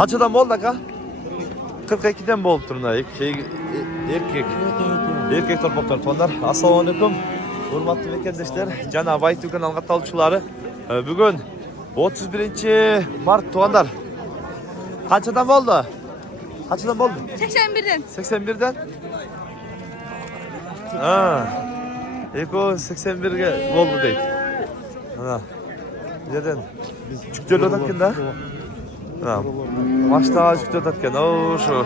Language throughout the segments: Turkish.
Kaçadan oldu aka? 42'den bol turuna. Erkek torpaklar tonlar. Assalamu alaikum. Hurmatlı vatandaşlar, Jana Bayt Dukan algat alçıları. Bugün 31 Mart tuğanlar. Kaçadan oldu? Kaçadan oldu? 81'den. 81'den? Eko 81'ge oldu deydi. Ana. Neden? Çüktörlü ödatken da? Maçta çüktörlü ödatken. Ooo şu.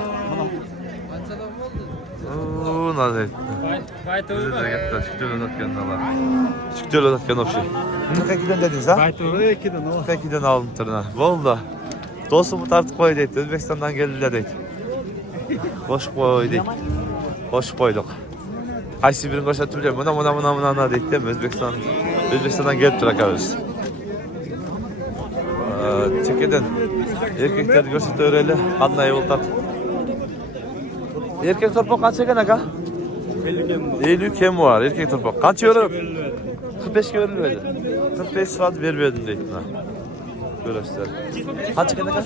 Ooo ne deydi? Bize de gettiler çüktörlü ödatken alar. Çüktörlü ödatken opşu. 42'den dediniz ha? 42'den aldım tırına. Oldu. Dostumu tartıp koy deydi. Özbekistan'dan geldiler deydi. Boş koy deydi. Boş koyduk. Qaysi birini koşatı bileyim. Mına deydi. Özbekistan'dan gelip durakabız. Çekeden erkekleri görsete öğreyle. Anlayı oltat. Erkek torpak kaç çeken aka? 50 kem var erkek torpak. Kaç euro? 45 ke verilmedi. 45 saat vermedim deydi. Görüşler. Kaç çeken aka?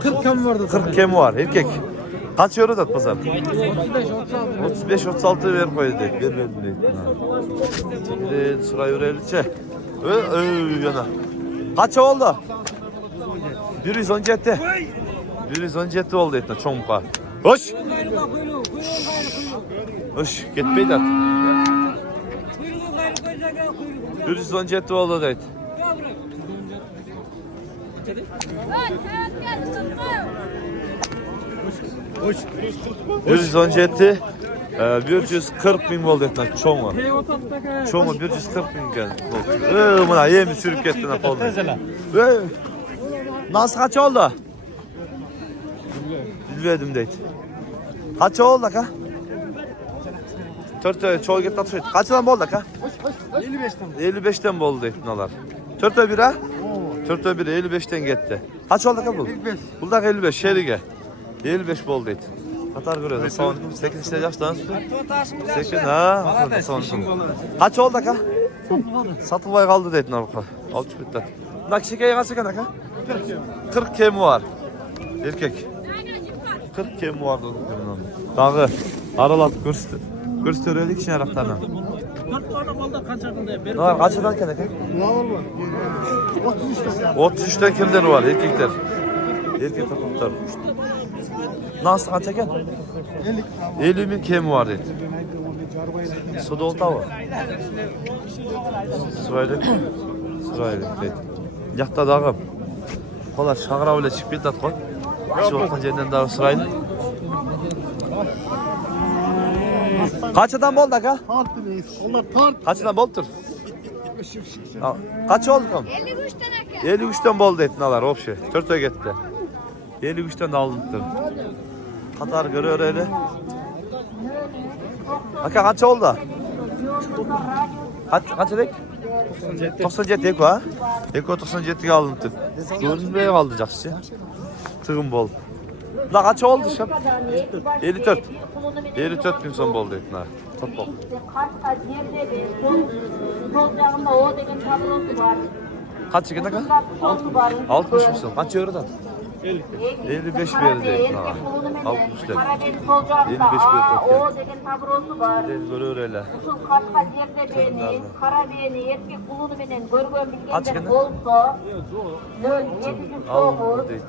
40 kem vardı. 40 kem var erkek. Kaç euro da pazar? 35-36 ver koydu deydi. Vermedim deydi. Çekeden sırayı öğreliçe. Yana. Kaç oldu? 117. 117 oldu etna çoğunlukla. Hoş. Hoş. Gitmeyi de. 117 oldu deydi. 117. 140 bin oldu etna çoğunluğa. Çoğunluğa 140 bin geldi. Buna yemi sürüp gitti ne oldu? Nasıl kaç oldu? Bilmedim deydi. Kaç oldu ka? 4 çoğu gitti atışıydı. Kaçdan oldu ka? 55'ten oldu deydi nalar. 4'e 1 ha? 4'e 1 55'ten gitti. Kaç oldu ka bu? 55. Buldak 55 şerige. 55 oldu deydi. Katar görüyoruz. Sağ olun. 8 işte yaştan. 8 ha. Sağ olun. Kaç oldu ka? Satılmaya kaldı deydi nalar. Alçı bitti. Bak şikeye kaç çeken ka? 40 kem var. Erkek. 40 kem var dedim. Dağı aralatıp göstereydik için yaraklarına. 4 tane malda kaçırdın diye. Ne var? Kaç eden kene? Ne var? 33'ten. 33'ten kimler var? Erkekler. Erkek takımlar. Nasıl kaç eken? 50 bin kem var dedi. Suda olta var. Sırayla. Dedi. Yakta dağım. Kolar şağıra öyle çıkıp bir koy. Şu orta cenden daha sırayla. Kaç adam oldu ka? Kaç adam oldu? Kaç oldu kam? 53'ten aka. 53'ten bol deydi nalar opşu. 4'e gitti. 53'ten de alındı. Katar görüyor öyle. Aka kaç oldu? Kaç dedik? 97 eko ha? Eko 97'ye alındı. Görünmeye kaldı jakşı. Tığım bol. La kaç oldu şap? 54. 54 bin son bol deydi na. Topok. Kaç çeken aka? 60 mısın? Kaç euro da? 55 verdi. 60 dedi. 55 verdi. Görüyor öyle. Kaç gene? Alındı deydi.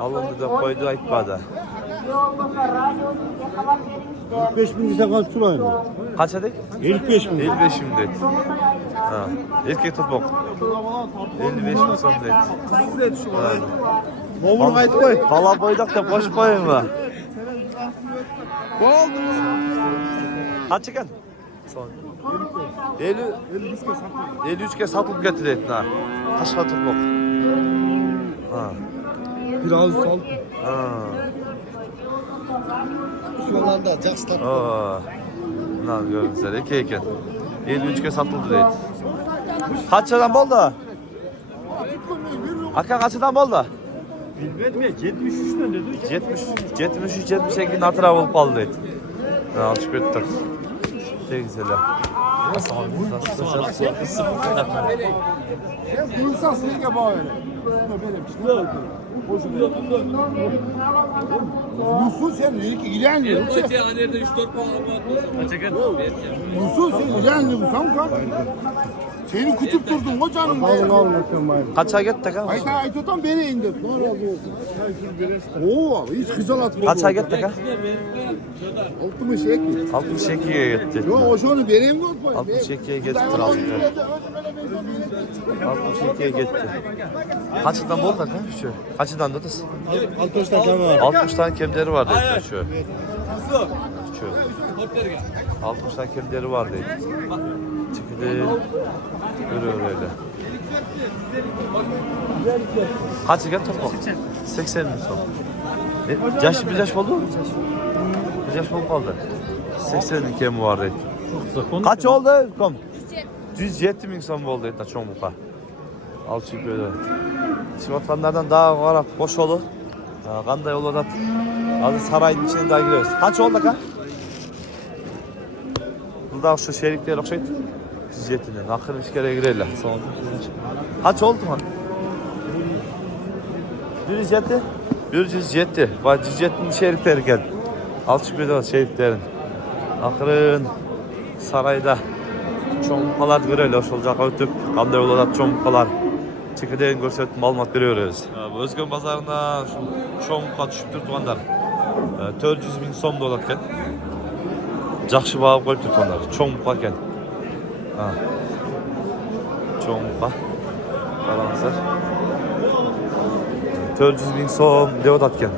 Alındı da koydu aytmadı. 45 bin ise kaç turaydı? Kaç dedik? 55 bin. 55 bin dedi. Ha. Erkek tutmak. 55 bin son dedi. Bomur kayıt koy. Valla koyduk da boş koyun mu? Kaç çıkan? Son. 53 kez satılıp getirdin ha. Kaçka tutmak? Ha. Biraz sal. Ha. Şu anda Jackson. Ne görüntüler? İki eken. 53 kez satıldı deydi. Kaç adam oldu? Aka kaç adam oldu? Bilmedim ya 73'ten dedi. 73-78'in hatıra olup kaldı deydi. Alçık ettik. Şey güzel ha. Sen duysan seni gibi böyle. Musul sen ilerliyor. Musul sen ilerliyor. Sen kan. Seni kutup durdun hocanın. Kaça gitti ka? Aytotan beni indir. Oo, hiç güzel atma. Kaça gitti ka? 62. 62'ye gitti. Yo, o şunu benim mi unutmayın? 62'ye gitti Trabzon'da. 62'ye gitti. Kaçıdan buldu ka? Şu. Kaçıdan tutuz? 60 tane var. 60 tane kemleri var dedi şu. Şu. 60 tane kemleri var dedi. Çıktı. Görüyor öyle. Kaç gen toplam? 80 bin son. Yaş bir yaş oldu mu? Bir yaş oldu kaldı. 80 bin kemi var dedi. Kaç oldu? Kom. 107 bin son oldu dedi. Çok muka. Al çünkü öyle. Sivatkanlardan daha var boş olur. Kanday olarak azı sarayın içine daha giriyoruz. Kaç oldu ka? Burada şu şerikler okşaydı. 107'den. Akırın iş kere girerler. Kaç oldu mu? 107. 107. Bak 107'nin şerikleri geldi. Alçık bir de şeriklerin. Akırın sarayda çoğunlukalar göreli hoş olacak ötüp kanday olarak çoğunlukalar çekirdeğin gösterip malumat veriyoruz. Özgün pazarına çoğunlukla düşüp durduğunlar 400 bin som dolarken жақсы бағып қойып тұр сондар çoğunlukla екен. Çoğunlukla қараңыздар 400 bin som деп жатады екен.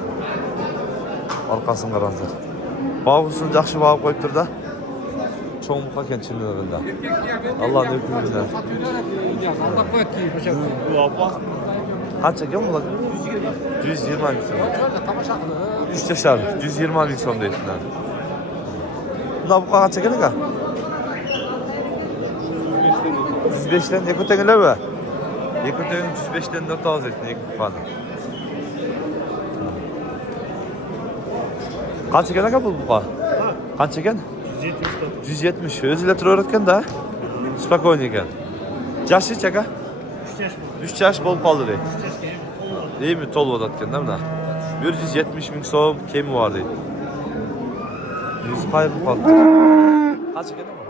Арқасын қараңыздар. Бағысын жақсы бағып қойып тұр да. Çoğunlukla екен шынында. Алланың өкімімен. Қанша екен бұлар? 120 bin som. 3 yaşar. 120 bin som дейді. Bunda bu kadar çekelim ha? 105'ten ekotengiler mi? Ekotengin 105'ten 4 ağız ettin ekot falan. Kaç çeken ne bu kadar? Kaç çeken? 170. Özüyle tur öğretken de. Spokojny eken. Yaşı çeka? 3 yaş bol kaldı değil. Değil mi? Tol odatken değil mi? 170 bin soğum kemi var değil. 100 pay mı kaldı? Kaç çeken ama?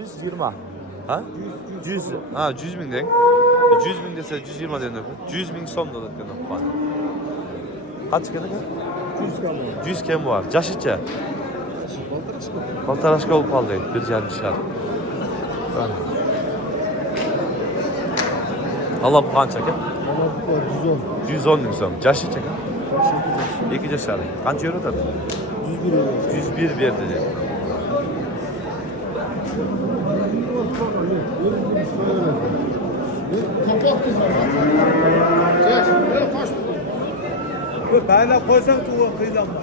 120. Ha? 100. Ha 100 bin denk. 100 bin dese 120 den. 100 bin som da odatken falan. Kaç çeken? 100 kemi var. Yaşı çeka? Baltaraşka olup kaldı. Bir gelmiş şar. Allah bu kança ki? 110 bin som. Yaşı çeka? 2 yaşar. Kança euro da? 101 verdi dedi. Ben de koysam tuğla kıyıdan var.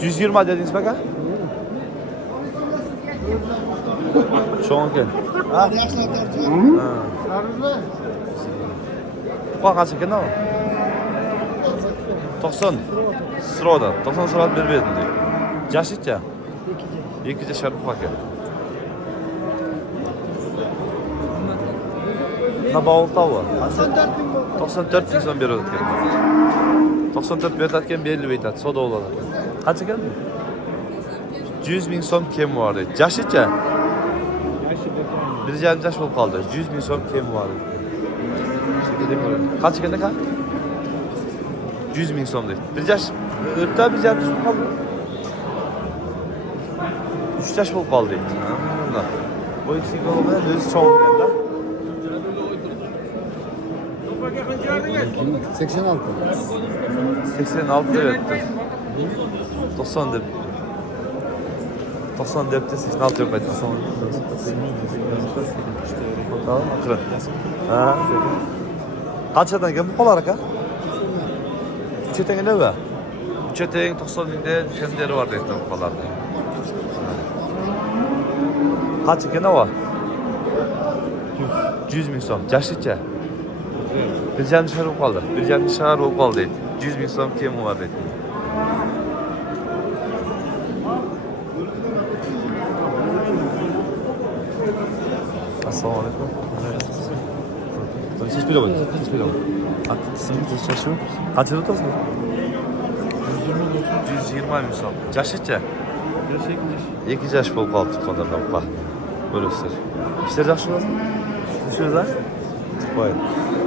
120 dediniz bak ha? Şu an gel. Ha? Bu kaç çeken ama? 90. Sırada. 90 sırat bir verdin diyor. Yaşıt ya. 2 yaşar bu paket. Ne bağlı var? 94 bin son bir ödetken. 94 bin ödetken belli bir ödet. Soda olarak. Kaç çeken mi? 100 bin som kem vardı. Yaşıt ya. Bir yarım yaş olup kaldı. 100 bin som kem vardı. Kaç çeken de kal? 100 bin som değil. Bir yaş. Ötte bir yarım yaş olup kaldı. 3 yaş olup kaldı. O eksik olmayan özü çoğun geldi. 86. 86 evet. 90 de. 90 de 86 yok. Tamam, akırın. Ha. Kaç yerden gelin bu olarak ha? Üçeten ne be? Üçeten 90 binde kendleri var dedi bu kadar. Kaç yerden ne var? 100 bin som. Yaşlıca. Bir canlı şahar olup kaldı. Bir canlı şahar olup kaldı. 100 bin som kemi var dedi. Assalamu alaikum. Hiç bile olmadı. Hiç bile olmadı. Sınıf çalışıyor. Kaç yıl otursun? 120 ay misal. Yaşıtça? 2 yaş bol kaldı tutmalarına bak. Böyle göster. İşler yaxşı olsun. Şurada. Koy.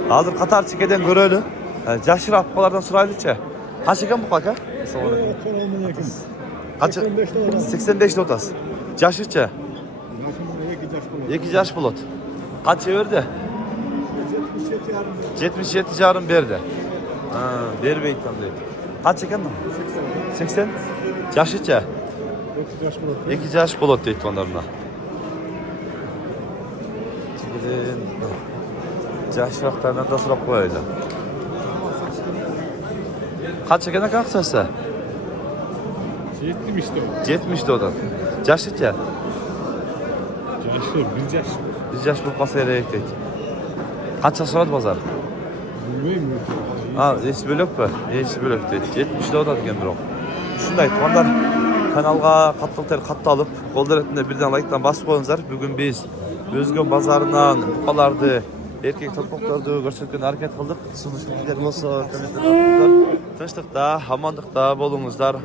Hazır Katar çikeden görölü. Yani yaşır apkalardan sıraylıça. Kaç eken bu kaka? Kaç? 85 notas. Yaşıtça? 2 yaş bulut. Kaç verdi? 77 yarım verdi. Ha, vermeyin tam değil. Kaç eken mi? 80. Yaşıtça? 2 yaş bulut deydi onlarına. Yaşlıqlarından da sıra koyacağım. Kaç çekene kalksa? 70 işte o. 70'de odan. Yaşlıca? Yaşlı, bir yaş. Biz yaş bu pasayla ekledik. Kaç yaş sonra pazar? Bilmeyim mi? Ha, eşi bölük mü? Eşi bölük değil. 70'de odan gen bir o. Şunday, ondan kanalga katlı alıp, kollar etinde birden like'dan basıp koyunuzlar. Bugün biz Özgün pazarından bukalardı, erkek topuklardı, görsötken hareket kıldık. Sunuşlu gider olsa, tinçlikta, amanlıkta bolunuzlar.